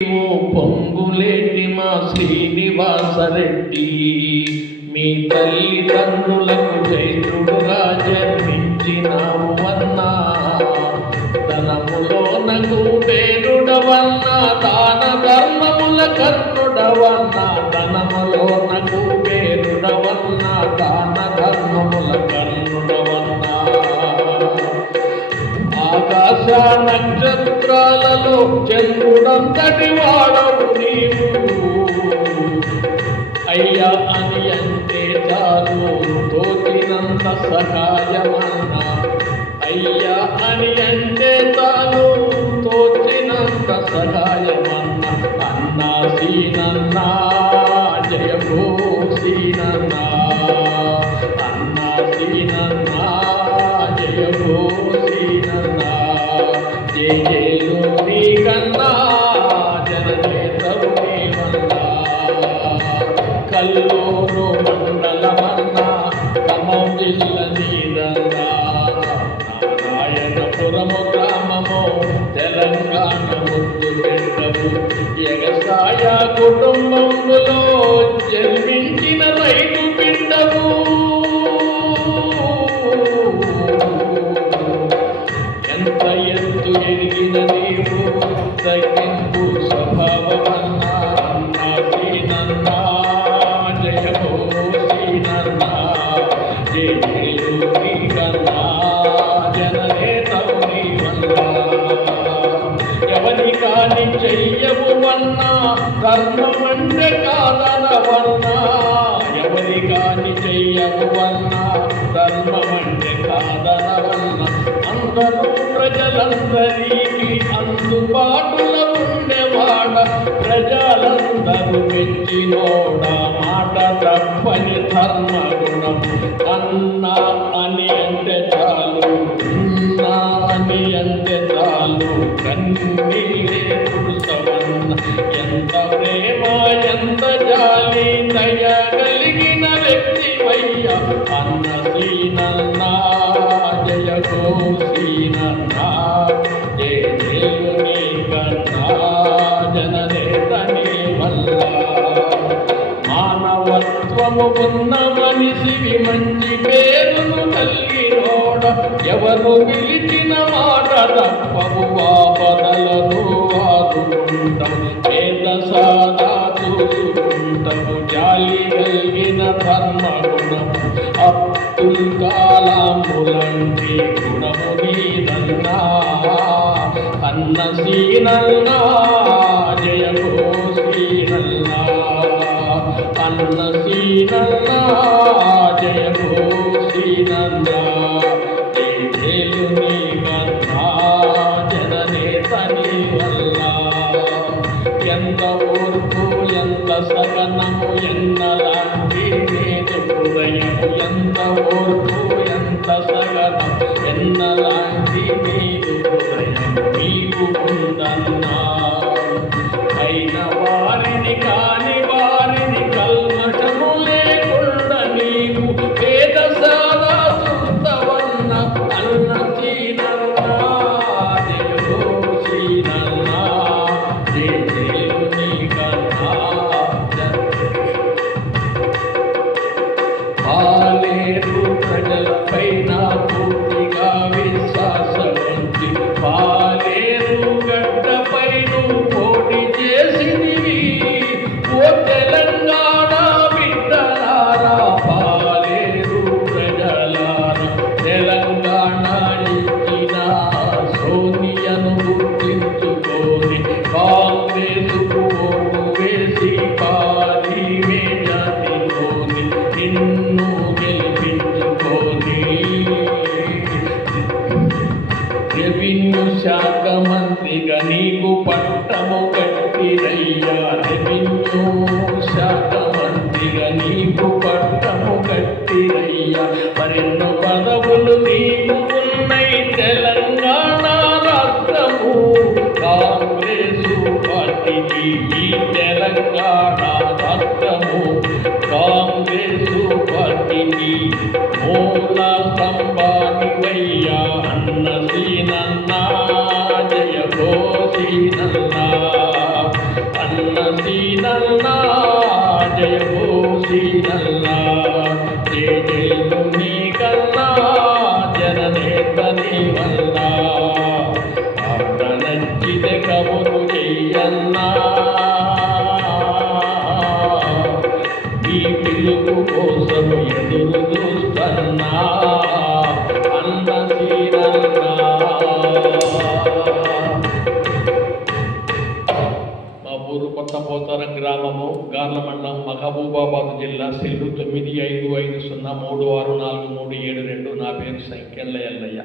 పొంగులేటి మా శ్రీనివాసరెడ్డి మీ తల్లిదండ్రులకు చైత్రుడుగా జన్మించినావు అన్నా. ధనములోనకు పేరుడవన్నా దాన ధర్మముల కర్ణుడవన్నా. ధనములోనకు పేరుడవన్నా దాన ధర్మముల కర్ణుడవన్నా. ఆకాశ నక్షత్రాలలో చంద్రుడంతటి వాడవు నీవు. అయ్యా అని అంటే చాలు తోచినంత సహాయమన్నా. అయ్యా అని అంటే చాలు తోచినంత సహాయమన్నా. అన్నా సీనన్నా జయభో సీనన్నా. అన్నా సీనన్నా జయభో సీనన్నా. జయ జయలు నీ కన్నా జననేతవు నీవన్నా. కల్లూరు మండలమన్నా ఖమ్మం జిల్లా నీదన్నా. నారాయణపురము గ్రామము తెలంగాణ ముద్దు బిడ్డవు. ఎగసాయ కుటుంబంలో జన్మించిన రైతు బిడ్డవు. ఎంత ఎత్తు ఎదిగిన నీవు తగ్గింపు స్వభావమన్నా. అన్నా సీనన్నా జయభో సీనన్నా. జయ జయలు నీకన్నా జననేతవు నీవన్నా. ఎవరి కాని చెయ్యవు అన్నా ధర్మమంటే కాదనవన్నా. ఎవరి కాని చెయ్యవు అన్నా ధర్మమంటే కాదనవన్నా. అందరూ ప్రజలందరికీ అందుబాటులో ఉండేవాడ. ప్రజలందరూ మెచ్చినోడ మాట తప్పని ధర్మగుణం. అన్నా అని అంటే చాలు అన్నా అని అంటే చాలు కన్నీరే కురుసవన్న. ఎంత ప్రేమ ఎంత జాలి దయగలిగిన వ్యక్తివయ్యా. అన్న సీనన్నా జయగో సీనన్నా. జయ జయలు నీకన్నా జననేత నీవన్నా. మానవత్వము ఉన్న మనిషివి మంచి పేరును కలిగినోడ. ఎవరు పిలిచిన మాట తప్పవు ఆపదలను ఆదుకుంటావు. పేద సాదా చూసుకుంటావు. జాలి కలిగిన ధర్మగుణము అబ్దుల్ కలాములాంటి గుణము నీదన్నా. అన్న సీనన్నా జయభో సీనన్నా. అన్న సీనన్నా జయభో సీనన్నా. జయ జయలు నీకన్నా జననేత నీవన్నా. ఎంత ఓర్పు ఎంత సహనము ఎన్నలాంటి నీదు హృదయము. ఎంత ఓర్పు ఎంత సహనము ఎన్నలాంటి నీదు హృదయము నీకు ఉందన్నా. అయిన వారిని కాని వారిని కల్మషము లేకుండా నీవు పేద సాదా చూస్తవన్న. అన్న సీనన్నా జయభో సీనన్నా. జయ జయలు నీకన్నా. పాలేరు ప్రజలపైన పూర్తిగా విశ్వాసముంచి పాలేరు గడ్డపైన పోటీ చేసినవి. ఓ తెలంగాణ బిడ్డలారా పాలేరు ప్రజలారా. తెలంగాణ ఇచ్చిన సోనియను గుర్తించుకొని కాంగ్రెసుకు ఓటు వేసి భారీ మేజార్టీతోని నిన్ను గెలిపించుకొని రెవెన్యూ శాఖ మంత్రిగా నీకు పట్టము కట్టిరయ్యా. రెవెన్యూ శాఖ మంత్రిగా నీకు పట్టము కట్టిరయ్యా. మరెన్నో పదవులు నీకు ఉన్నాయి తెలంగాణ రాష్ట్రము. కాంగ్రెసు పార్టీకి ఈ తెలంగాణ రాష్ట్రము. కాంగ్రెసు పార్టీకి మూల స్తంభానివయ్యా. అన్న సీనన్నా జయ జయభో సీనన్నా. సీనన్నా జయము సీనన్నా జయము నీకన్నా జననేత నీవన్నా నచ్చితే కబురు చెయ్యన్నా ఈ పిలుపు కోసం ఎదురు చూస్తన్నా అన్న సీనన్నా. మా ఊరు కొత్త పోతారం గ్రామము, గార్ల మండలం, మహబూబాబాద్ జిల్లా, సెల్లు 9550364372. నా పేరు సంఖ్యల ఎల్లయ్య.